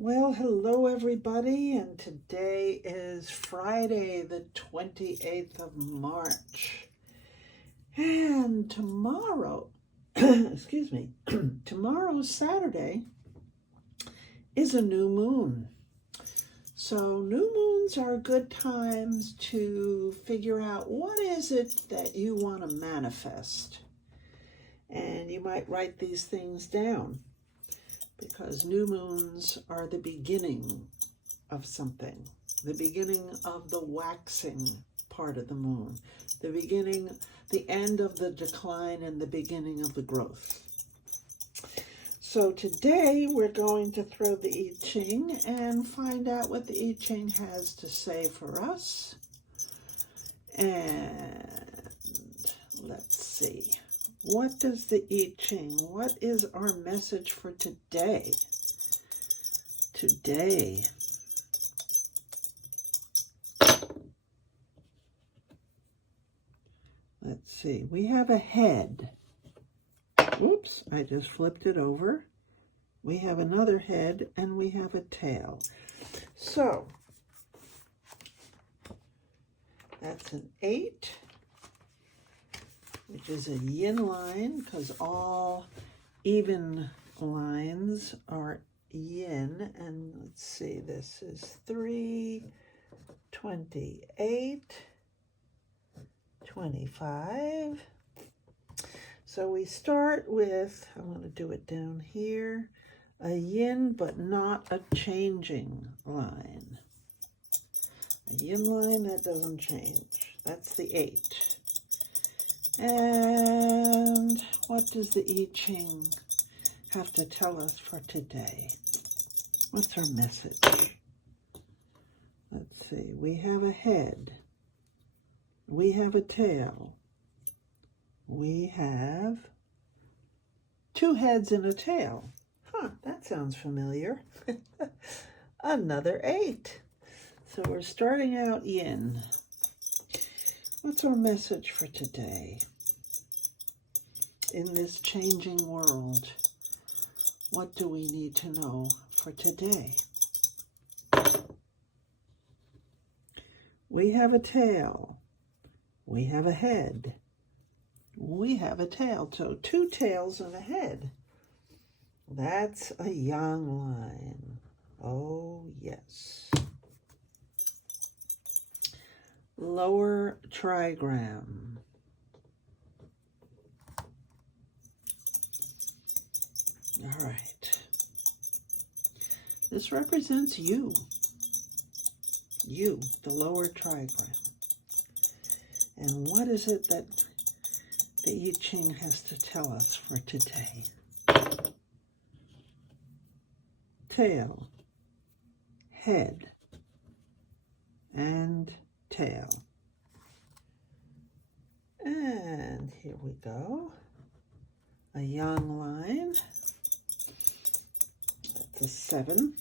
Well, hello everybody, and today is Friday, the 28th of March. And tomorrow, excuse me, tomorrow, Saturday, is a new moon. So new moons are good times to figure out what is it that you want to manifest. And you might write these things down, because new moons are the beginning of something, the beginning of the waxing part of the moon, the end of the decline and the beginning of the growth. So today we're going to throw the I Ching and find out what the I Ching has to say for us. And let's see. What does the I Ching, what is our message for today? Let's see, we have a head. Oops, I just flipped it over. We have another head and we have a tail. So, that's an 8. Which is a yin line, because all even lines are yin. And let's see, this is 3, 28, 25. So we start with, I'm going to do it down here, a yin but not a changing line. A yin line that doesn't change. That's the 8. And what does the I Ching have to tell us for today? What's our message? Let's see. We have a head. We have a tail. We have 2 heads and a tail. That sounds familiar. Another 8. So we're starting out yin. What's our message for today? In this changing world, what do we need to know for today? We have a tail. We have a head. We have a tail. So 2 tails and a head. That's a yang line. Oh, yes. Lower trigram. All right. This represents you. You, the lower trigram. And what is it that the I Ching has to tell us for today? Tail, head, and tail. And here we go. A yang line. That's a 7.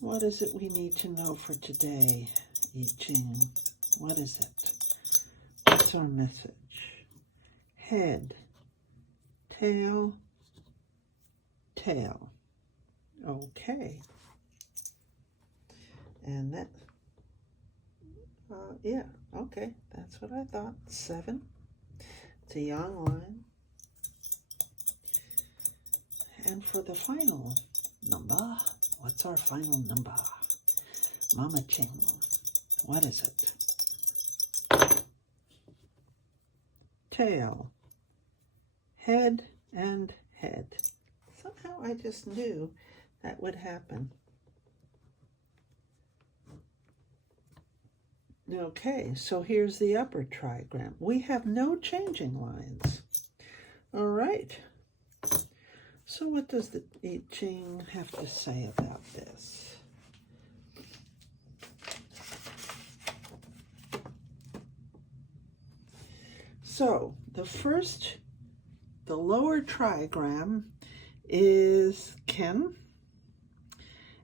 What is it we need to know for today, I Ching? What is it? What's our message? Head, tail, tail. Okay. And that, yeah, okay, that's what I thought. 7. It's a yang line. And for the final number, what's our final number? Mama Ching, what is it? Tail, head, and head. Somehow I just knew that would happen. Okay, so here's the upper trigram. We have no changing lines. All right. So what does the I Ching have to say about this? So the lower trigram is Ken,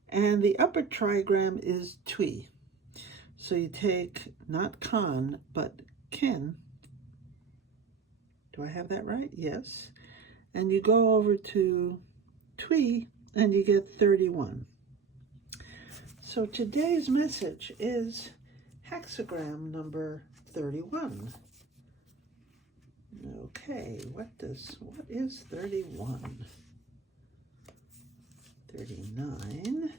and the upper trigram is Tui. So you take not Kan, but Ken. Do I have that right? Yes. And you go over to Tui and you get 31. So today's message is hexagram number 31. Okay, what is 31? 39,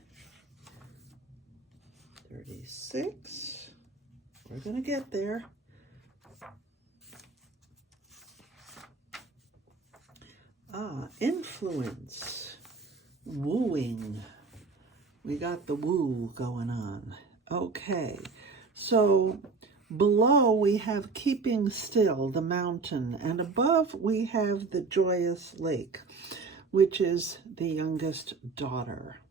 36. We're going to get there. Influence, wooing. We got the woo going on. Okay, so below we have keeping still, the mountain, and above we have the joyous lake, which is the youngest daughter.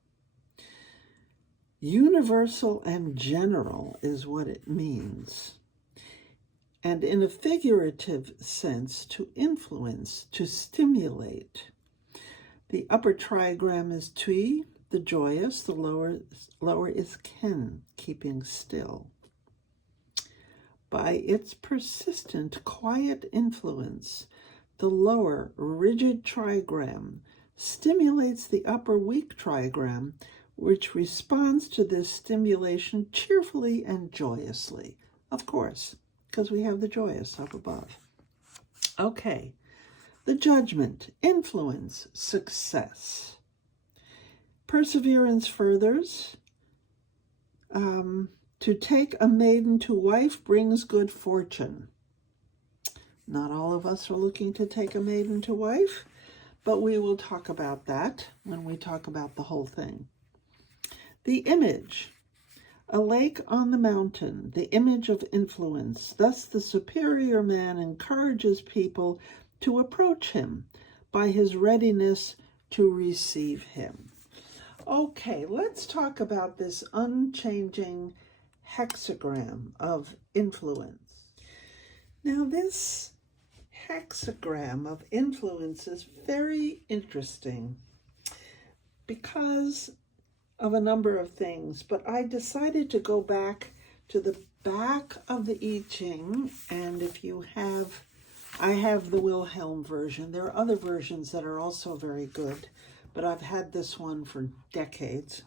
Universal and general is what it means. And in a figurative sense, to influence, to stimulate. The upper trigram is tui, the joyous, the lower is ken, keeping still. By its persistent, quiet influence, the lower, rigid trigram stimulates the upper, weak trigram, which responds to this stimulation cheerfully and joyously. Of course, because we have the joyous up above. Okay, the judgment, influence, success. Perseverance furthers. To take a maiden to wife brings good fortune. Not all of us are looking to take a maiden to wife, but we will talk about that when we talk about the whole thing. The image, a lake on the mountain, the image of influence. Thus the superior man encourages people to approach him by his readiness to receive him. Okay, let's talk about this unchanging hexagram of influence. Now, this hexagram of influence is very interesting because of a number of things, but I decided to go back to the back of the I Ching, and if you have, I have the Wilhelm version. There are other versions that are also very good, but I've had this one for decades.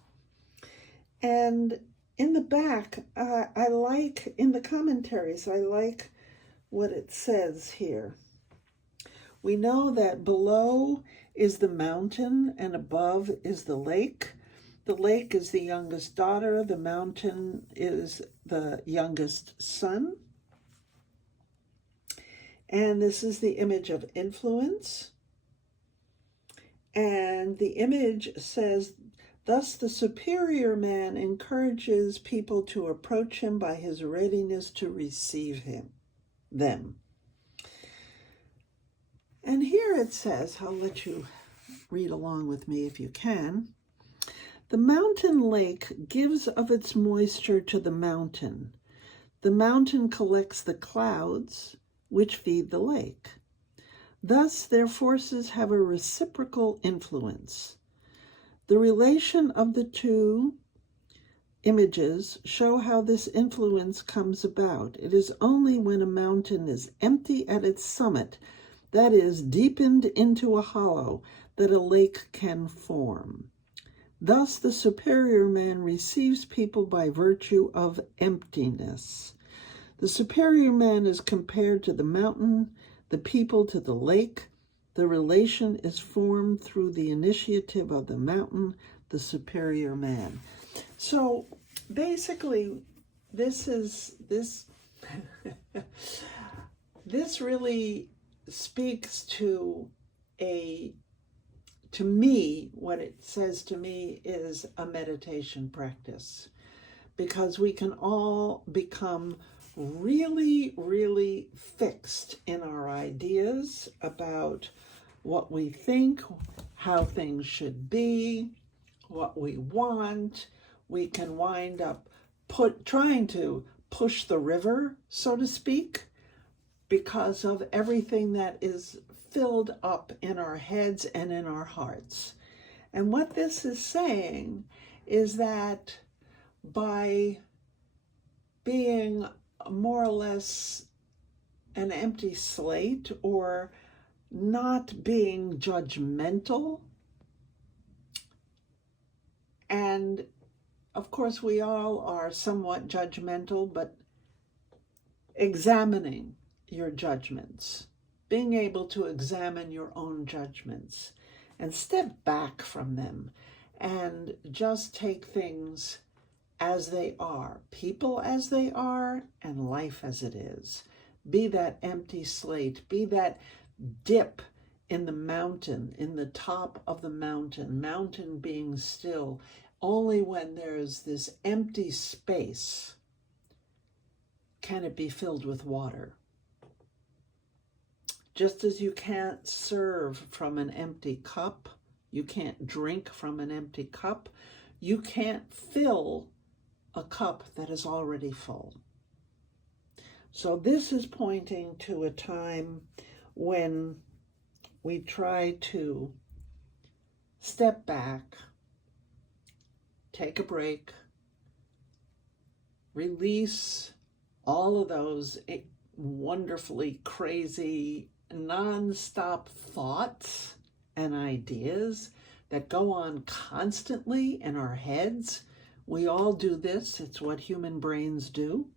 And in the back, I like, in the commentaries, I like what it says here. We know that below is the mountain and above is the lake. The lake is the youngest daughter. The mountain is the youngest son. And this is the image of influence. And the image says, thus the superior man encourages people to approach him by his readiness to receive them. And here it says, I'll let you read along with me if you can. The mountain lake gives of its moisture to the mountain. The mountain collects the clouds, which feed the lake. Thus, their forces have a reciprocal influence. The relation of the two images show how this influence comes about. It is only when a mountain is empty at its summit, that is, deepened into a hollow, that a lake can form. Thus, the superior man receives people by virtue of emptiness. The superior man is compared to the mountain, the people to the lake. The relation is formed through the initiative of the mountain, the superior man. So basically, this really speaks to me, what it says to me is a meditation practice, because we can all become really, really fixed in our ideas about what we think, how things should be, what we want. We can wind up trying to push the river, so to speak, because of everything that is filled up in our heads and in our hearts. And what this is saying is that by being more or less an empty slate, or not being judgmental of course, we all are somewhat judgmental, but examining your judgments, being able to examine your own judgments and step back from them and just take things as they are, people as they are, and life as it is. Be that empty slate, be that dip in the mountain, in the top of the mountain being still. Only when there's this empty space can it be filled with water. Just as you can't serve from an empty cup, you can't drink from an empty cup, you can't fill a cup that is already full. So this is pointing to a time when we try to step back, take a break, release all of those wonderfully crazy, non-stop thoughts and ideas that go on constantly in our heads. We all do this. It's what human brains do.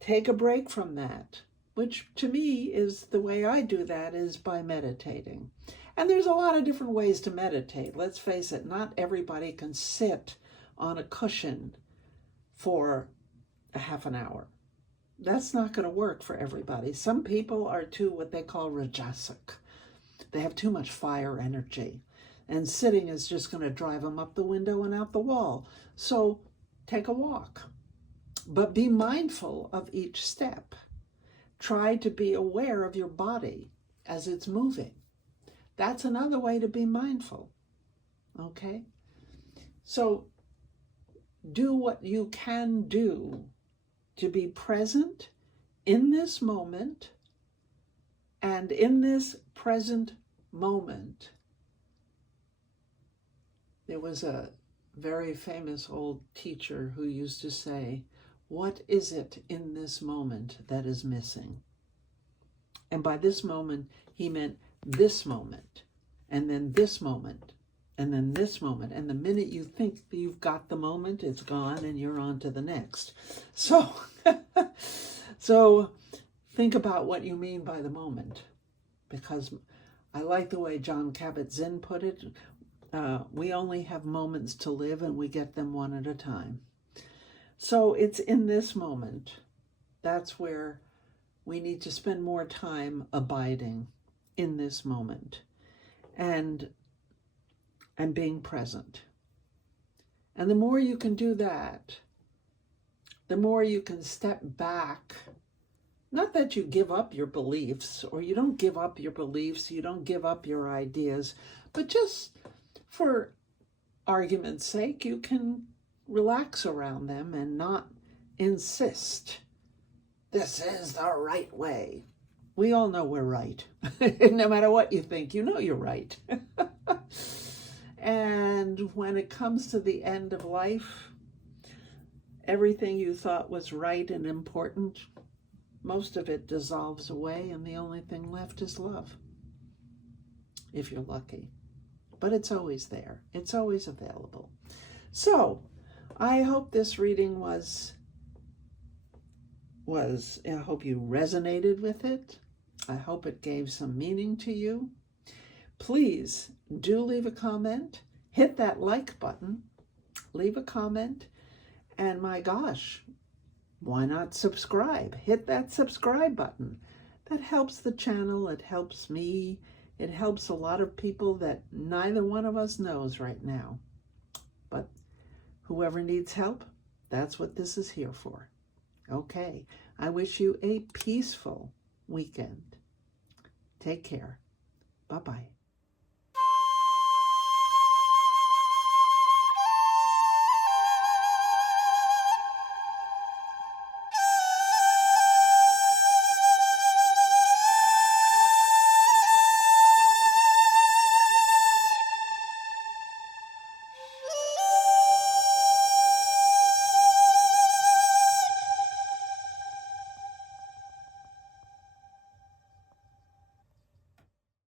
Take a break from that, which to me is the way I do that is by meditating. And there's a lot of different ways to meditate. Let's face it, not everybody can sit on a cushion for a half an hour. That's not going to work for everybody. Some people are too what they call rajasic. They have too much fire energy. And sitting is just going to drive them up the window and out the wall. So take a walk. But be mindful of each step. Try to be aware of your body as it's moving. That's another way to be mindful. Okay? So do what you can do to be present in this moment, and in this present moment. There was a very famous old teacher who used to say, "What is it in this moment that is missing?" And by this moment, he meant this moment, and then this moment, and then this moment. And the minute you think you've got the moment, it's gone and you're on to the next. So, so think about what you mean by the moment, because I like the way John Kabat-Zinn put it. We only have moments to live, and we get them one at a time. So it's in this moment. That's where we need to spend more time abiding in this moment and being present. And the more you can do that, the more you can step back. Not that you give up your beliefs, or you don't give up your beliefs, you don't give up your ideas, but just for argument's sake, you can relax around them and not insist. This is the right way. We all know we're right. No matter what you think, you know you're right. And when it comes to the end of life, everything you thought was right and important, most of it dissolves away, and the only thing left is love, if you're lucky. But it's always there. It's always available. So I hope this reading I hope you resonated with it. I hope it gave some meaning to you. Please do leave a comment. Hit that like button. Leave a comment. And my gosh, why not subscribe? Hit that subscribe button. That helps the channel. It helps me. It helps a lot of people that neither one of us knows right now. But whoever needs help, that's what this is here for. Okay, I wish you a peaceful weekend. Take care. Bye-bye.